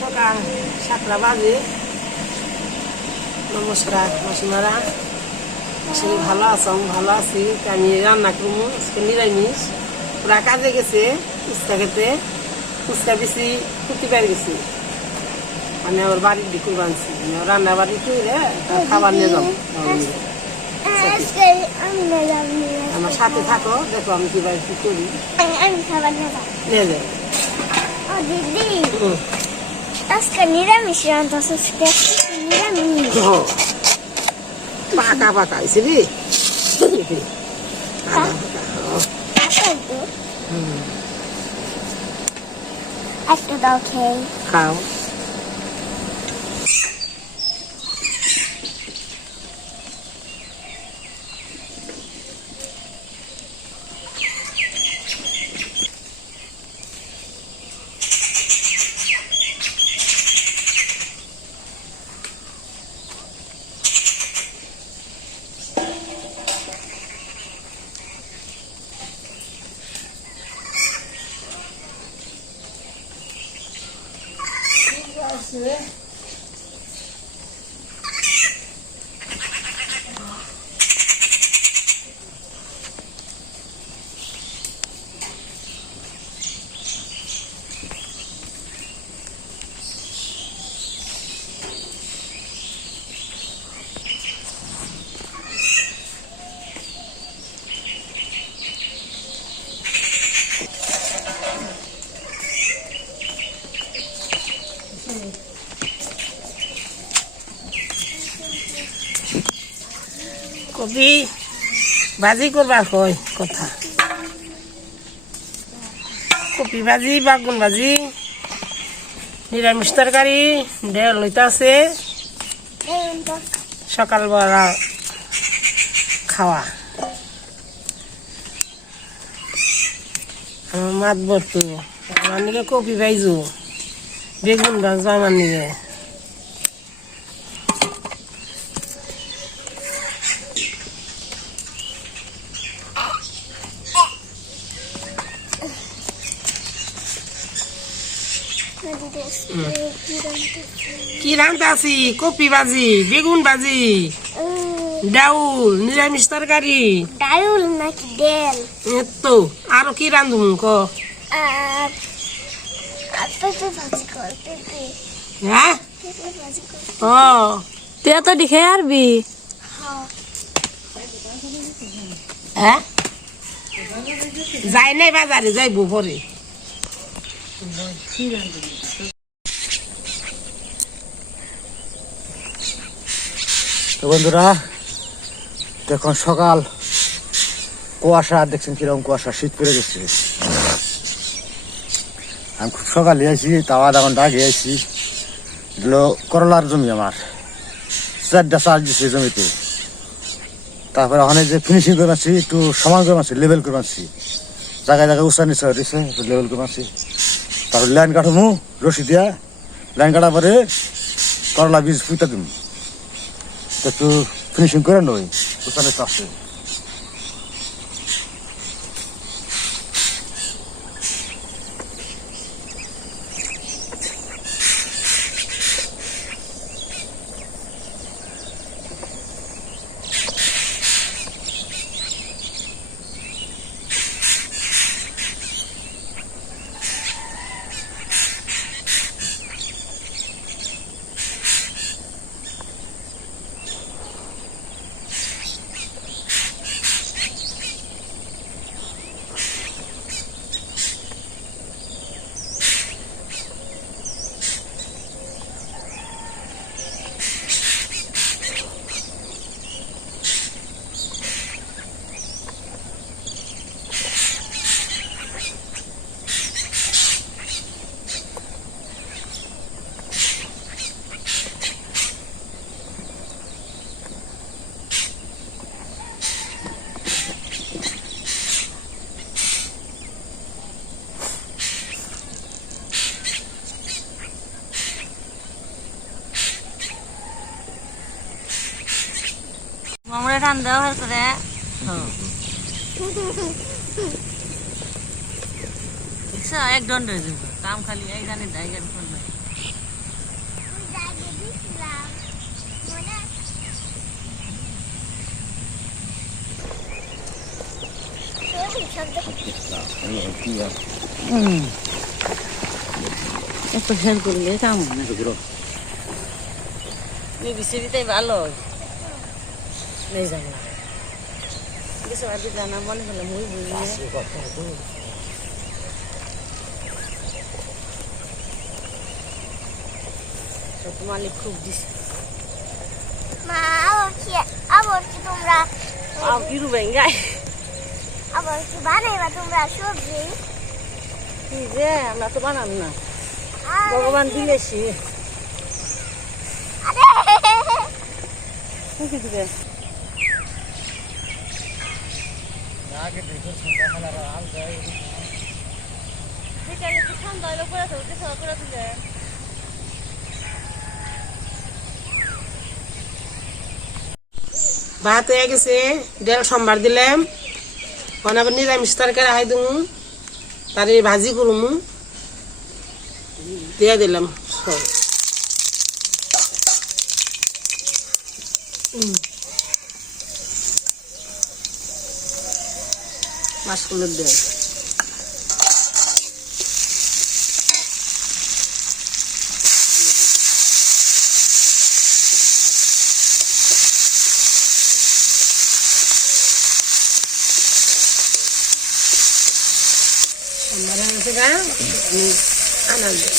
সকাল সাতটা বাজে। নমস্কার মাসিমারা। আসলে ভালো আছো আমি ভালো আছি। আমি রান্না করব আজকে নিরামিষ। ওরা কাজে গেছে ফুচকা খেতে। ফুচকা বেশি প্রতিবার গেছি আমি ওর বাড়ির দিকে বানছি। ওর রান্না বাড়ি তৈরি খাবার নিয়ে যাব। আমার সাথে থাকো দেখো আমি কীভাবে কি করি। আমি খাবার নিয়ে যাই। ও দিদি। হুম। আজকে নিরামিষ রান্না আজকে নিরামিষ পাকা পাকা হয়েছে রে একটু দাও খেয়ে খাও কবি ভাজি করবার কয় কথা। কপি ভাজি বাগুন ভাজি নিরামিষ তরকারি ডেল লইতে আছে। সকালবেলা খাওয়া আমার মাত বর্তু আমার নিকে কপি ভাইজু বেগুন ভাজবো আমার নিকে। কি রান্তা আছি? কপি ভাজি বেগুন ভাজি ডাউল নিরামিষ তরকারি। ডাউল নাকি ডেল তো আরও কি রান্ধুম ক? হ্যাঁ? ও তুই এত দেখে আরবি হ্যাঁ। হ্যাঁ? যাই নাই বাজারে যাইব পরে। তো বন্ধুরা, দেখুন সকাল, কুয়াশা, দেখছেন কীরকম কুয়াশা, শীত পড়ে গেছে। আমি খুব সকালে আইছি, তাও আধা ঘণ্টা আগে আইছি। এগুলো করলার জমি আমার, চারটা চার্জ দিচ্ছে জমিতে। তারপরে ওখানে যে ফিনিশিং করে মারছি একটু সমান করে মারছি লেভেল করে মারছি জায়গায় জায়গায় উঁচা নিচা দিচ্ছে একটু লেভেল করে মারছি তারপর লাইন কাটমু, রশি দিয়া লাইন কাটার পরে করলা বীজ ফুটা দিম। একটু ফিনিশিং করে নই। ওখানে আছে মামুরে ঠান্ডা হওয়ার করে এক দণ্ড হয়ে যাবে কাম খালি এই জানি দাই জানি করবে দিছিলাম মনে আছে? তোর শব্দ একটু হেল করলে কাম হয় না বিসিরিটাই ভালো নেই যাব না কিছু আর জানা মনে হলে মুই বুঝলে মালিক খুব দিছে মা আবার কি তোমরা আও কিরু বেঙ্গাই আবার কি বানাইবা তোমরা সবজি কি যে আমরা তো বানাম না। আর ভগবান দিলেছি। আরে কি দিবে বিকালে কি ঠান্ডা হইল পরে তো কিছু করে দিলে ভাত হয়ে গেছে ডাল সোমবার দিলাম। এখন আবার নিরামিষ তরকারি হাই দিমু তারে ভাজি করুমু। দিয়ে দিলাম। সব। মাছগুলো দেয়। সোমবার হয়ে গেছে গা আমি আনাল দেয়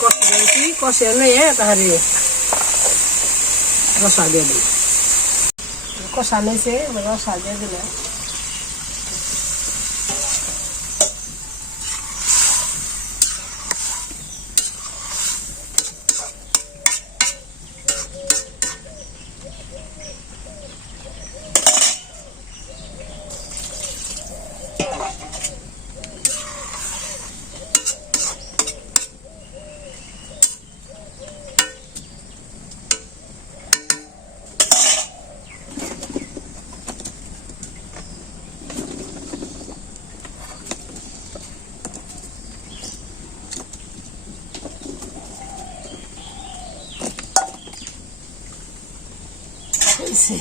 কষে দিয়েছি কষে নিয়ে তাহলে রসা দিয়ে দিল। কষা নিয়েছে রসা দিয়ে দিলে। হয়েছে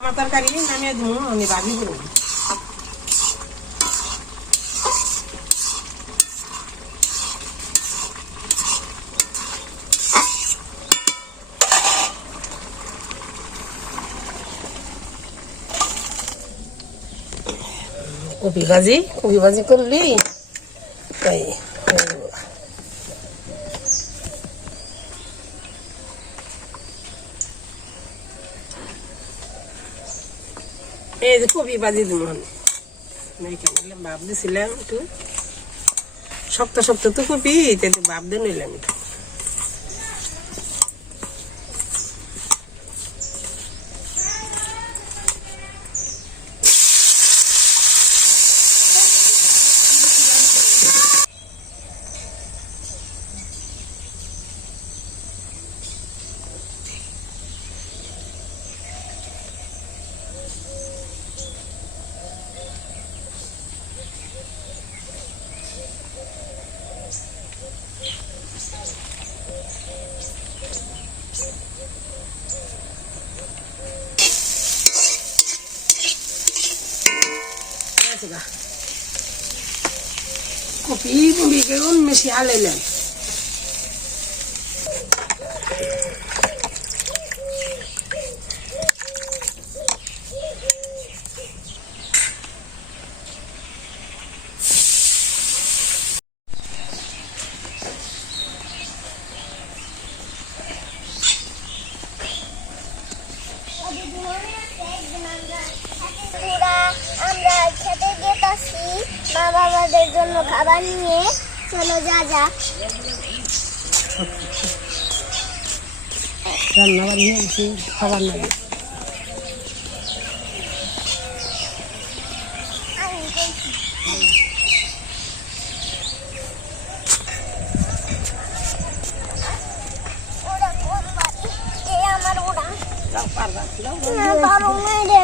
আমার তরকারি নামিয়ে দিব আমি ভাবি করব কপি ভাজি কপি ভাজি করলি তাই। এই যে কপি ভাজি এখানে ভাব দিছিলাম একটু। শক্ত শক্ত তো কপি, তাই ভাব দিয়ে নিলাম একটু আছে গা কপি কপি কেমন মেশি হালাইলাম মা রান্না বাড়ি হয়েছে খাবার।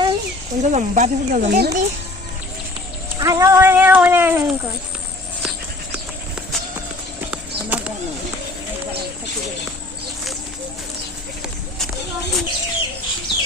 ওরা বাড়ি? এ আমার ওরা। না, পারো না রে। কোনটা যাম বাড়ি কোনটা যাম দিদি। আগে মনে মনে কর। হ্যাঁ এনে এনে একটু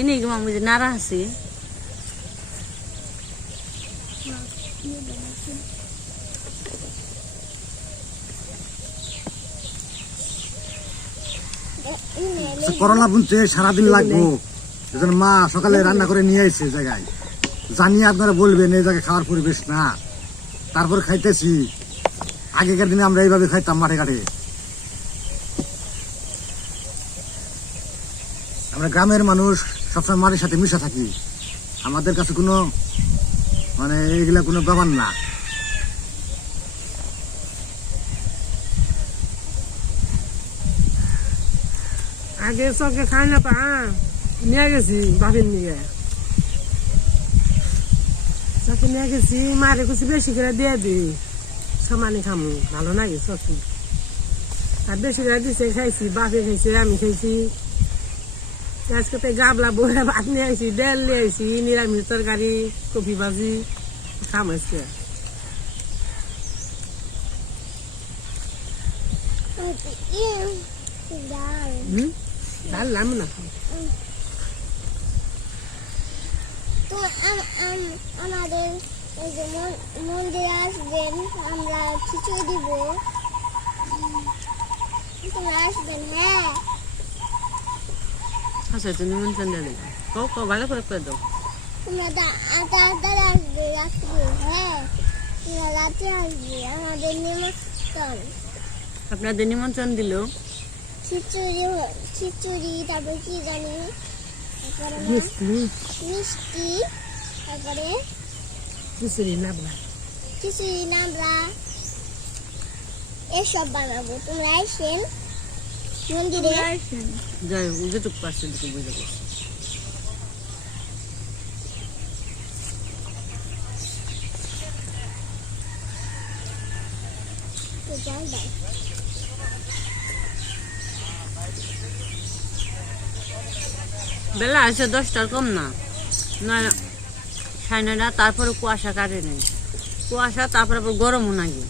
এনে গেলাম যে নাড়া আছে। এনে করলা বুনতে সারাদিন লাগবো। এজন্য মা সকালে রান্না করে নিয়ে আসছে জায়গায়। জানিয়ে আপনারা বলবেন, এই জায়গায় খাওয়ার পরিবেশ না। তারপর খাইতেছি। আগেকার দিনে আমরা এইভাবে খাইতাম মাঠে ঘাটে। আমরা গ্রামের মানুষ, সবসময় মাটির সাথে মিশে থাকি। আমাদের কাছে কোনো মানে এগুলা কোনো ব্যাপার না। আগে চকে খাই না পা নিয়ে গেছি বাপের নিয়ে। চকে নিয়ে গেছি, মারে কুচি বেশি করে দিয়ে দি সমানে খামু, ভালো লাগে চকি আর বেশি করে দিছে, খাইছি, বাপে খাইছে, আমি খাইছি। আজকে তো গাবলা বইরা ভাত নিয়ে আইছি ডাল নিয়ে আইছি নিরামিষ তরকারি কপি ভাজি খাম আজকে। ডাল লাম না? তো আম- আম- আমাদের ওই যে মন- মন্দিরে আসবেন আমরা খিচুড়ি দিব। তোমরা আসবেন হ্যাঁ? আচ্ছা তো নিমন্ত্রণ দিয়ে দিলাম কো কো ভালো করে করে দাও হ্যাঁ আপনাদের নিমন্ত্রণ দিল খিচুড়ি খিচুড়ি তারপরে কি জানি মিষ্টি তারপরে খিচুড়ি নাবলা খিচুড়ি নামরা এসব বানাবো তোমরা আসেন। মন্দিরে? যাই হোক যেটুকু পারছে দুটো বুঝে দাও বেলা আছে দশটার কম না। না সাড়ে নয়টা তারপরে কুয়াশা কাটে নেই কুয়াশা তারপরে আবার গরমও নাকি।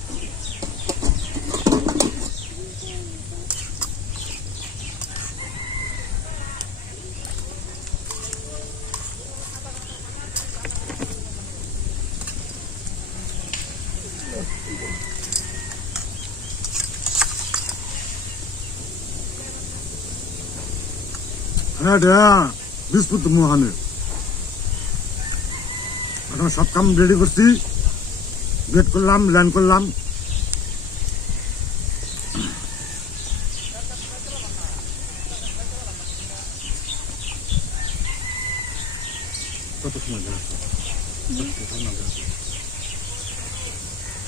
বিস্কুট মহানে। এখন সব কাম রেডি করছি। বেড করলাম ল্যান্ড করলাম। কত সময়?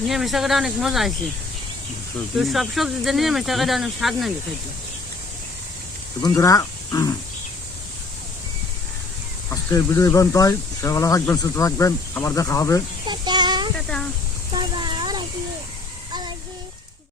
নিরামিষ টাকাটা অনেক মজা আছে সব সবজি দিয়ে নিরামিষ টাকাটা অনেক স্বাদ নাকি খাইতে তো বন্ধুরা আজকের ভিডিও ইভেন্ট হয় সবাই ভালো থাকবেন সুস্থ থাকবেন। আবার দেখা হবে।